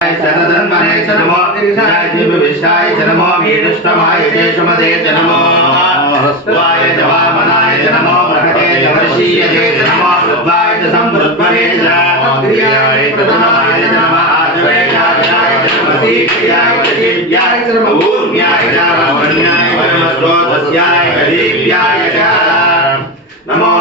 शतधन्वने च नमो विशाय च नमो वीरुष्टमाय च शमदे च नमो स्वाय च वामनाय च नमो बृहते च वर्षीयते च नमो रुद्वाय च संवृत्मने च क्रियाय प्रथमाय च नमः आद्वैताय च नमः दीप्याय च दिव्याय च नमः ऊर्म्याय च वन्याय च नमः स्रोतस्याय च दीप्याय च नमो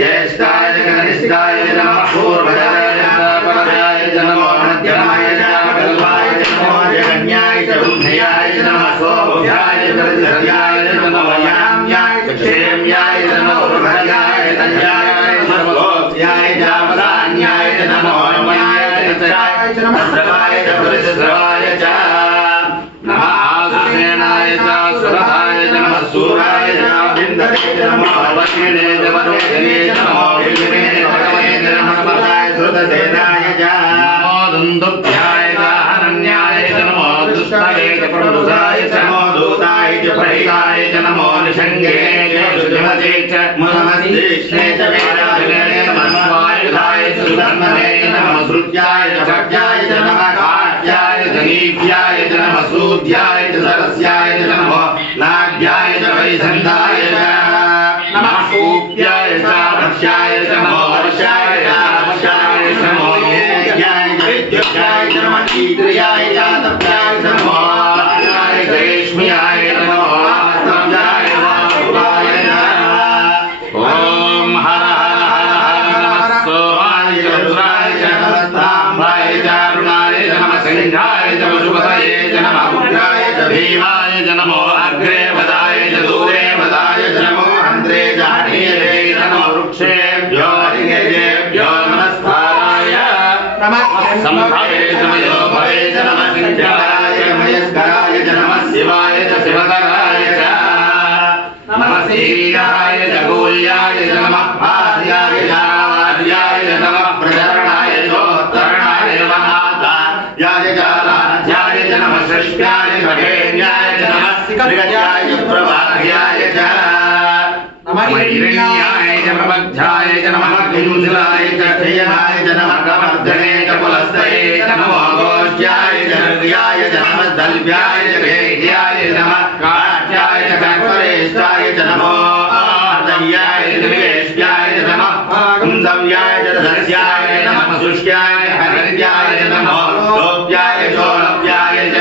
ज्येष्ठाय च कनिष्ठाय च नमः पूर्वजाय च परजाय च नमो मध्यमाय च कल्पाय च नमो जगन्याय च बुद्ध्याय च नमः सोभ्याय च प्रतिसर्याय च नमो याम्याय च क्षेम्याय च नमो प्रभर्याय च तन्याय च नमो सोभ्याय च वदान्याय च नमो अन्याय च चाय च नमः स्रवाय च प्रतिस्रवाय च नमः आसुसेनाय च सुरथाय च नमः सूराय च बिन्दवे च नमो वस्मिने च वरोधिने च नमो बिल्विने च भगवते च नमः पदाय श्रुतसेनाय च नमो दुन्दुभ्याय च हरण्याय च नमो दुष्टवे च प्रदुषाय च नमो दूताय च परिगाय च नमो निषङ्गे च सुजमते च नमस्तीक्ष्णे च वेदाभिने च नमः स्वायुधाय च सुधर्मने च नमः श्रुत्याय च भक्त्याय च नमः काट्याय च नीभ्याय च नमः सूध्याय च सरस्याय च नमो नाभ्याय च वैसन्धाय च नमः कूप्याय च वक्ष्याय च नमो वर्षाय च वर्षाय च नमो येज्ञाय च विद्युत्याय च नमः ईन्द्रियाय च तप्याय च नमो आर्याय च रेश्म्याय च नमो आस्ताभ्याय च वासुदेवाय च ॐ हर हर हर हर नमः सोहाय च रुद्राय च नमस्ताम्बाय च अरुणाय च नमः सिंहाय च पशुपतये च नमः उग्राय च भीमाय च नमो अग्रे वदाय च दूरे वदाय च नमो हन्त्रे च हनीये च नमो वृक्षेभ्यो हरिकेभ्यो नमस्काराय नमः संभवे च मयो भवे च नमः सिंहाय च मयस्कराय च नमः शिवाय च शिवतराय च नमः सीयाय च गूल्याय च नमः भार्याय च आर्याय च नमः प्रचरणाय चोत्तरणाय नमः आचार्याय च राज्याय च नमः षष्ट्याय च हेम्याय च नमः मृगत्याय च प्रभार्याय च नमः हिरण्याय च प्रबद्धाय च नमः किंसलाय च क्षयनाय च नमः प्रवर्धने च कुलस्थये च नमो गोष्ठ्याय च हृदयाय च नमः दल्भ्याय च गेह्याय च नमः काट्याय च कर्करेष्ठाय च नमो आर्दव्याय च निवेश्याय च नमः कुंसव्याय च दस्याय च नमः शुष्क्याय हरिद्याय च नमो लोप्याय चोलप्याय च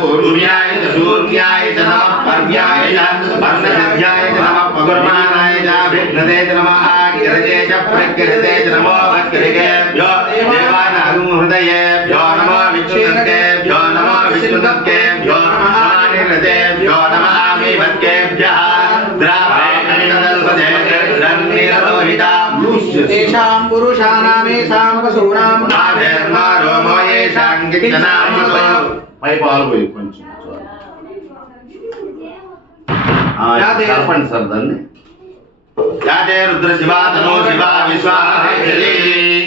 पूर्व्याय च शूर्याय च नमः पर्व्याय च पर्णसिद्ध्याय च नमः पगुर्मानाय च विघ्नते च नमः आकृते च प्रकृते च नमो वक्रिकेभ्यो देवानागुहृदयेभ्यो नमो विष्णुतत्केभ्यो नमो विष्णुतत्केभ्यो नमः अनिर्हृतेभ्यो नमः आमीवत्केभ्यः तेषां पुरुषाणामेषां वसूनां नाभेर्मा रोमो येषां किञ्चनामतो पै पाలు పోయి కొంచెం చెప్పండి సార్ దాన్ని యాదే రుద్ర శివా తనో శివా విశ్వాహేలి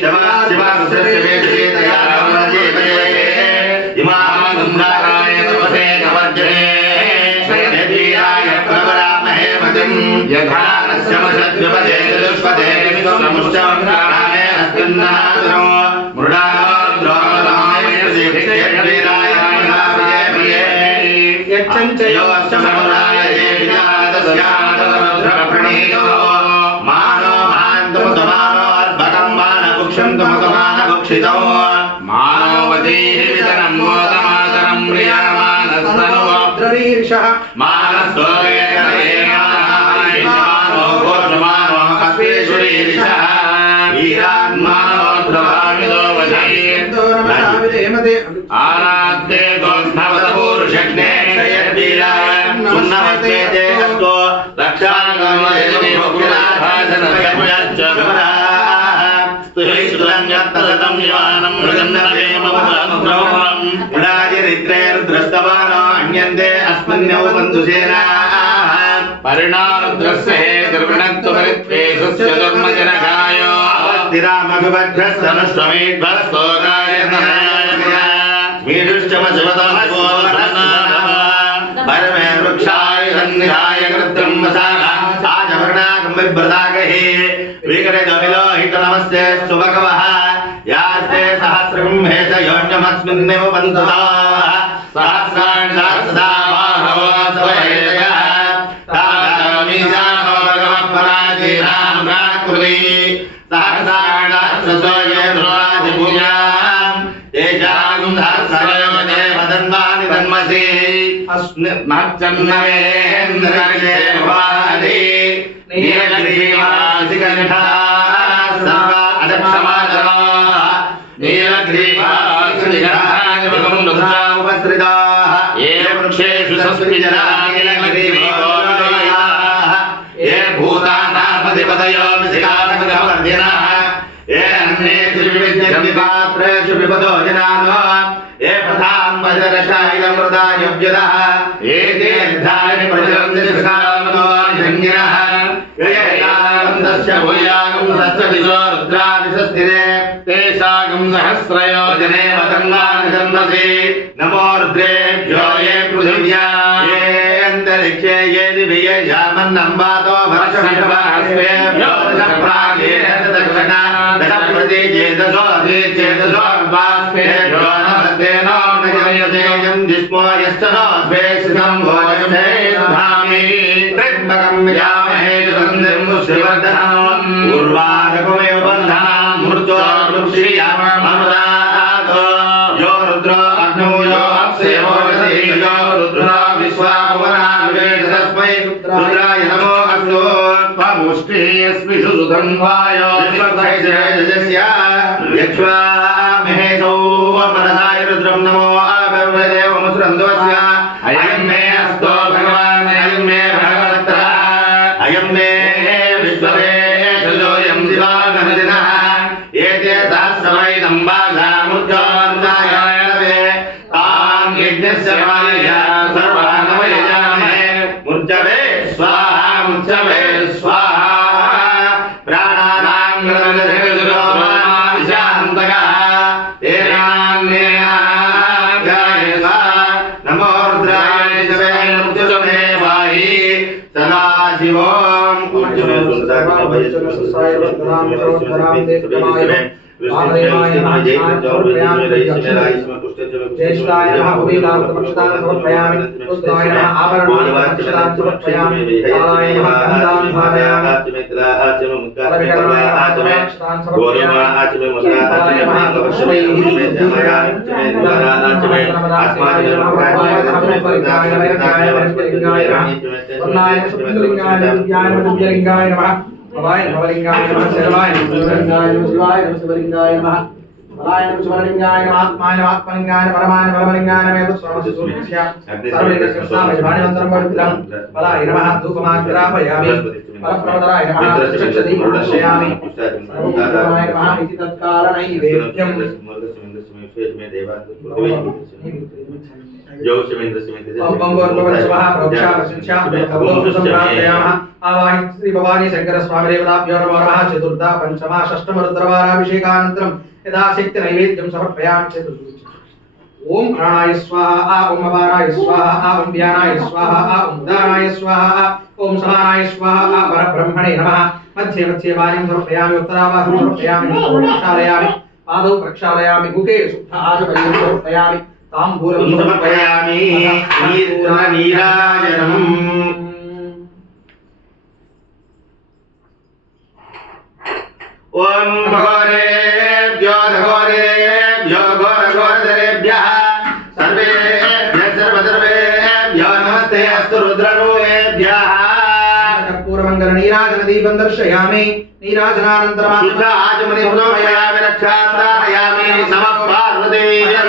శివా శివా రుద్ర శివేతి తయారమణ జీవతే ఇమానందారాయ తపసే కవర్జనే శ్రేయధీరాయ ప్రవరామహే మతిం యథానస్య మసద్విపదే దుష్పదే విశ్వముష్టంకామే అస్కన్నాదనో మృడాద్రోమదాయ శ్రీక్షేత్రీరాయ మహావిజయ ప్రియే యచ్చంచయోస్తమరాయ రుద్రప్రణీతో మానో మాంతముతమానో అర్భకం మానభుక్షం తమతమానభుక్షితో మానవదీహి వితరం మోదమాతరం ప్రియామానస్తనువీర్షః మానస్తోయేకరేమానో గోష్మానో అశ్వేశ్వరీర్షః వీరాన్మానోద్రవామిదో వశీర్దో నమసావిదేమతే ఆరాధ్యే గోష్ఠవత పూరుషజ్ఞే క్షయద్వీరాయ సున్నమస్తే దేహస్తో రక్షాంగమేది ముఖ్యనాథాసనయముయచ్చమరా స్తుహిస్తులం యత్తలతం యువానం మృగన్నవేమముద్రౌరం ఉడాజిరిత్రే రుద్రస్తవానో అన్యంతే అస్మన్యౌ బంధుసేనా పరిణారుద్రస్య హే దుర్విణత్వ పరిత్వేషు చతుర్మజనకాయో అవస్థిరామఘుభద్రస్తనుష్వమేధ్వస్తోకాయ వీరుష్టమశివతమస్వో परमे वृक्षाय सन्निधाय कृत्रं वसाना साजवर्णाकं विभ्रदागहि विकरे दमिलो हित नमस्ते सुभगवः याज सहस्ते सहस्रं हेत योन्यमस्मिन्नेव बन्धुता सहस्राणि सहस्रदा बाहवो स्वहेतयः तादामि जानो भगवत्पराजीनां प्राकृति सहस्राणि सहस्रतो ये दुरादिभूयां तेषां सहस्रयो देवदन्वानि तन्मसि अस्मच्चन्नवेन्द्रये भवानि नीलग्रीवासिकण्ठा सर्वा अदक्षमादरा नीलग्रीवासिकण्ठा उपसृताः ये वृक्षेषु संस्कृजना नीलग्रीवोदयाः ये भूतानामधिपतयो विधिकासमगवर्धिनः ये अन्येषु विविध्यन्ति पात्रेषु विपदो जनानो ये प्रथां वज्रशायिलमृदा योग्यतः ये दीर्घानि प्रचलन्ति सुखामतो निषङ्गिनः ये यागन्तस्य भूयागं तस्य दिशो रुद्रादिशस्थिरे तेषागं सहस्रयोजने वदन्वानि जन्मसि नमो रुद्रेभ्यो ये पृथिव्या ये अन्तरिक्षे ये दिवि ये श्यामन्नम्बातो वर्षविषवास्वेभ्यो दशप्रागेन दक्षिणा दशप्रतिचेतसो अधिचेतसो वास्वेभ्यो नमस्तेनो नजयतेयं जिष्मो यश्च नो स्वेषितं भोजमे धामि त्र्यम्बकं यामहे सुगन्धिं पुष्टिवर्धनम् उर्वारुकमेव बन्धनां मृत्योर्मुक्षीयाम अमृतातो यो रुद्रो अग्नौ यो अप्सेवो गति यो रुद्रो विश्वाभुवना विवेद तस्मै रुद्राय नमो अस्तु त्वमुष्टिः यस्मिषु सुधं वायो विश्वभैजयस्य यक्ष्वामहेशौ मनसाय रुद्रं नमो आवेदेवमुसुरन्दोऽस्य अयं मे अस्तो भगवान् अयं मे भगवत्र अयं मे विश्ववेशयोऽयं दिवागणदिनः एते सहस्रवैदं बाधामुद्योन्तायाणवे तान् यज्ञस्य मायया सर्वान् नमयामहे मुर्जवे स्वाहा मुर्जवे स्वाहा प्राणानां गणनधिगुरोमाशान्तकः नमो रुद्राय जवे वाहि सदा शिवों ज्येष्ठाय नमः भूमिकार्तपक्षतान् समर्पयामि पुत्राय नमः आभरणान् समर्पयामि कालाय नमः गन्धान् धारयामि परविकरणाय नमः भवाय भवलिंगाय नमः शिवाय शिवलिंगाय नमः शिवाय शिवलिंगाय नमः भवाय नमः शिवलिंगाय नमः आत्माय नमः आत्मलिंगाय नमः परमाय नमः परमलिंगाय नमः तस्मस्य सूर्यस्य सर्वलिंगस्नाम जवानिवन्तरं वर्धितं भवाय नमः धूपमाग्रापयामि परप्रवदराय नमः चक्षुदीपं दर्शयामि सर्वभूताय नमः इति तत्कारणैवेद्यं आवाहि श्री भवानी शंकर स्वामी देवताभ्यो नमो नमः चतुर्था पंचमा षष्ठम रुद्रवाराभिषेकानन्तरं यदा शक्ति नैवेद्यं समर्पयामि चतुर्थ ओम प्राणाय स्वाहा ओम अपाराय स्वाहा ओम व्यानाय स्वाहा ओम उदानाय स्वाहा ओम समानाय स्वाहा परब्रह्मणे नमः मध्ये मध्ये वारिं समर्पयामि उत्तरावासं समर्पयामि प्रक्षालयामि पादौ प्रक्षालयामि मुखे शुद्ध आचमनीयं समर्पयामि ताम्बूलं समर्पयामि नीराजनम् ओम घोरेभ्यो घोरधरेभ्यः सर्वेभ्यो नमस्ते अस्तु रुद्ररूपेभ्यः कर्पूरमङ्गल नीराजन दीपं दर्शयामि नीराजनानन्तरं शुद्ध आचमनीं समर्पयामि रक्षां धारयामि नमः पार्वती हर